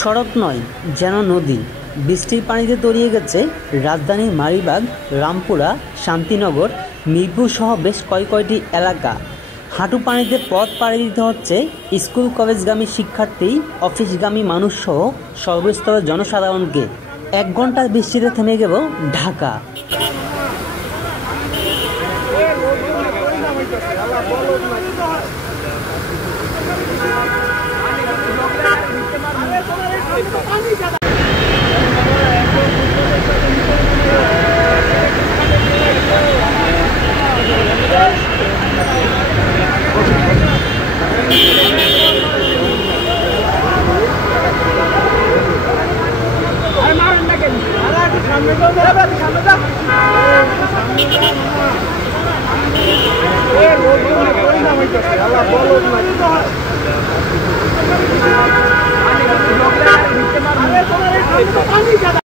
সড়ক নয়, যেন নদী। বৃষ্টির পানিতে তলিয়ে গেছে রাজধানীর মালিবাগ, রামপুরা, শান্তিনগর, মিরপুর সহ বেশ কয়েকটি এলাকা। হাঁটু পানিতে পথ পাড়ি দিতে হচ্ছে স্কুল কলেজগামী শিক্ষার্থী, অফিসগামী মানুষ সহ সর্বস্তরের জনসাধারণকে। 1 ঘন্টার বৃষ্টিতে থেমে গেল ঢাকা।